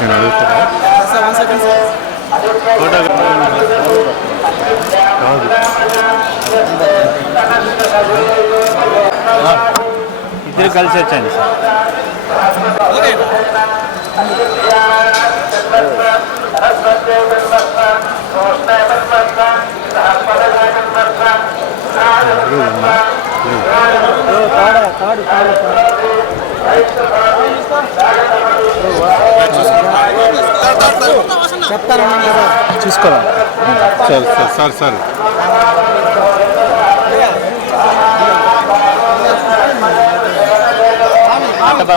నేను అడుగుతారా ఇద్దరు కలిసి వచ్చాను సార్. చెప్తాను చూసుకోవాలి సరే సరే సరే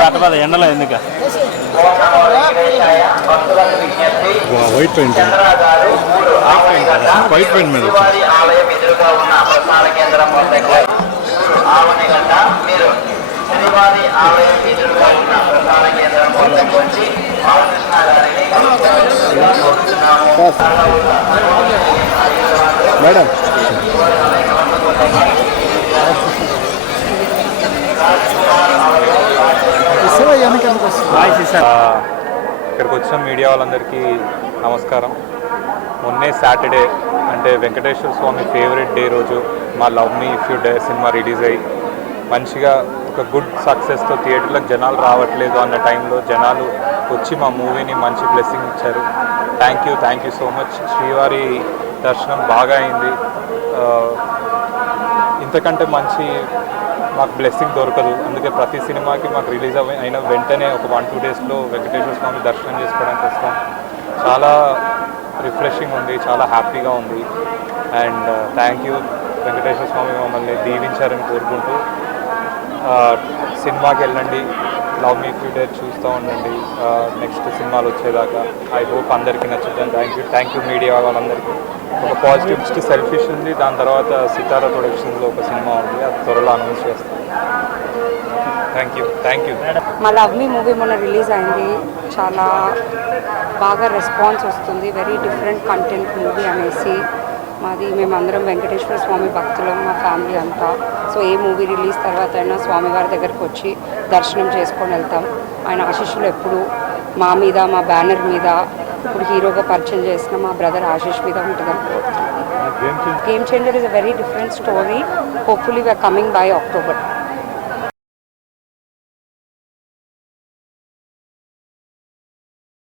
అట్టపద ఎండలో ఎందుకు వైట్ పెయింట్ వైట్ పెయింట్ మీద ఆలయం ఎదురుగా ఉన్న ప్రసాద కేంద్రం మీరు శ్రీవారి ఆలయం ఎదురుగా ఉన్న ప్రసాద కేంద్రం వద్దకు వచ్చి బాలకృష్ణ గారిని మేడం ఇక్కడికి వచ్చిన మీడియా వాళ్ళందరికీ నమస్కారం. మొన్నే సాటర్డే అంటే వెంకటేశ్వర స్వామి ఫేవరెట్ డే రోజు మా love me if you dare cinema release అయ్యి మంచిగా ఒక గుడ్ సక్సెస్తో థియేటర్లకు జనాలు రావట్లేదు అన్న టైంలో జనాలు వచ్చి మా మూవీని మంచి బ్లెస్సింగ్ ఇచ్చారు. Thank you so much. శ్రీవారి దర్శనం బాగా అయింది. ఇంతకంటే మంచి మాకు బ్లెస్సింగ్ దొరకదు. అందుకే ప్రతి సినిమాకి మాకు రిలీజ్ అయిన వెంటనే ఒక 1-2 డేస్లో వెంకటేశ్వర స్వామి దర్శనం చేసుకోవడానికి వస్తాం. చాలా రిఫ్రెషింగ్ ఉంది, చాలా హ్యాపీగా ఉంది. అండ్ థ్యాంక్ యూ వెంకటేశ్వర స్వామి మమ్మల్ని దీవించారని కోరుకుంటూ సినిమాకి వెళ్ళండి, love me if you dare చూస్తూ ఉండండి నెక్స్ట్ సినిమాలు వచ్చేదాకా. ఐ హోప్ అందరికీ నచ్చుతుంది. థ్యాంక్ యూ మీడియా వాళ్ళందరికీ. ఒక పాజిటివ్ సెల్ఫిష్ ఉంది, దాని తర్వాత సితారా ప్రొడక్షన్స్లో ఒక సినిమా ఉంది, అది త్వరలో అనౌన్స్ చేస్తాం. Thank you. మా లవ్ మీ మూవీ మొన్న రిలీజ్ అయింది. చాలా బాగా రెస్పాన్స్ వస్తుంది. వెరీ డిఫరెంట్ కంటెంట్ మూవీ అనేసి. మేమందరం వెంకటేశ్వర స్వామి భక్తులం, మా ఫ్యామిలీ అంతా. సో ఏ మూవీ రిలీజ్ తర్వాత అయినా స్వామివారి దగ్గరకు వచ్చి దర్శనం చేసుకొని వెళ్తాం. ఆయన ఆశీస్సులు ఎప్పుడు మా మీద, మా బ్యానర్ మీద, ఇప్పుడు హీరోగా పరిచయం చేసిన మా బ్రదర్ ఆశీష్ మీద ఉంటుందని కోరుతున్నాం. Game Changer is a very different story. Hopefully we're coming by October.